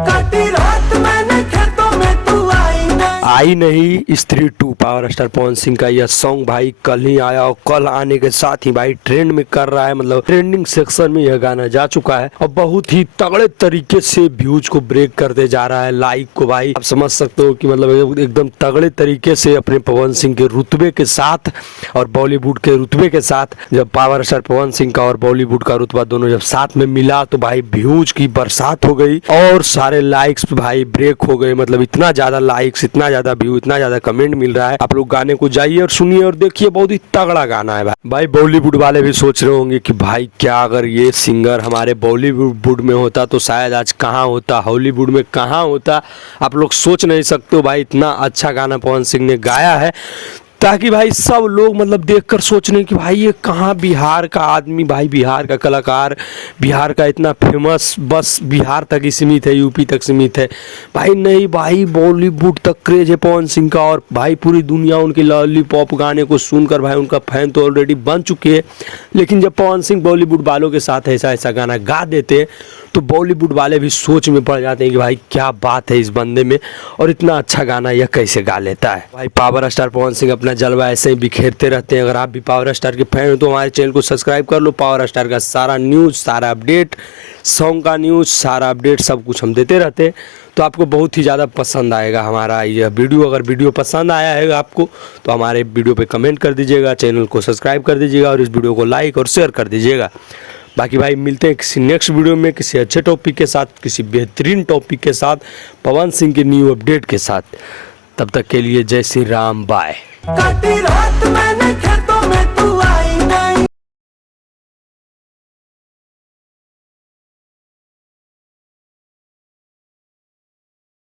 काटी रात मैंने खेतों में तू आई नहीं स्त्री 2 पावर स्टार पवन सिंह का यह सॉन्ग भाई कल ही आया और कल आने के साथ ही भाई ट्रेंड में कर रहा है, मतलब ट्रेंडिंग सेक्शन में यह गाना जा चुका है और बहुत ही तगड़े तरीके से व्यूज को ब्रेक करते जा रहा है, लाइक को भाई आप समझ सकते हो कि मतलब एकदम तगड़े तरीके से अपने पवन सिंह के रुतबे के साथ और बॉलीवुड के रुतबे के साथ जब पावर स्टार पवन सिंह का और बॉलीवुड का रुतबा दोनों जब साथ में मिला तो भाई व्यूज की बरसात हो गई और सारे लाइक्स भाई ब्रेक हो गए, मतलब इतना ज्यादा लाइक्स, इतना ज्यादा व्यू, इतना ज्यादा कमेंट मिल रहा है। आप लोग गाने को जाइए और सुनिए और देखिए, बहुत ही तगड़ा गाना है भाई। बॉलीवुड वाले भी सोच रहे होंगे कि भाई क्या अगर ये सिंगर हमारे बॉलीवुड में होता तो शायद आज कहाँ होता, हॉलीवुड में कहाँ होता। आप लोग सोच नहीं सकते हो भाई, इतना अच्छा गाना पवन सिंह ने गाया है ताकि भाई सब लोग मतलब देखकर सोचने कि भाई ये कहाँ बिहार का आदमी, भाई बिहार का कलाकार, बिहार का इतना फेमस, बस बिहार तक ही सीमित है, यूपी तक सीमित है। भाई नहीं भाई, बॉलीवुड तक क्रेज है पवन सिंह का और भाई पूरी दुनिया उनके लॉलीपॉप गाने को सुनकर भाई उनका फैन तो ऑलरेडी बन चुके हैं। लेकिन जब पवन सिंह बॉलीवुड वालों के साथ ऐसा ऐसा गाना गा देते हैं तो बॉलीवुड वाले भी सोच में पड़ जाते हैं कि भाई क्या बात है इस बंदे में और इतना अच्छा गाना यह कैसे गा लेता है। भाई पावर स्टार पवन सिंह अपना जलवा ऐसे ही बिखेरते रहते हैं। अगर आप भी पावर स्टार के फैन हो तो हमारे चैनल को सब्सक्राइब कर लो। पावर स्टार का सारा न्यूज़, सारा अपडेट, सॉन्ग का न्यूज़, सारा अपडेट सब कुछ हम देते रहते हैं, तो आपको बहुत ही ज़्यादा पसंद आएगा हमारा यह वीडियो। अगर वीडियो पसंद आया है आपको तो हमारे वीडियो पे कमेंट कर दीजिएगा, चैनल को सब्सक्राइब कर दीजिएगा और इस वीडियो को लाइक और शेयर कर दीजिएगा। बाकी भाई मिलते हैं किसी नेक्स्ट वीडियो में किसी अच्छे टॉपिक के साथ, किसी बेहतरीन टॉपिक के साथ, पवन सिंह के न्यू अपडेट के साथ। तब तक के लिए जय श्री राम, बाय। काटी रात मैंने खेतों में तू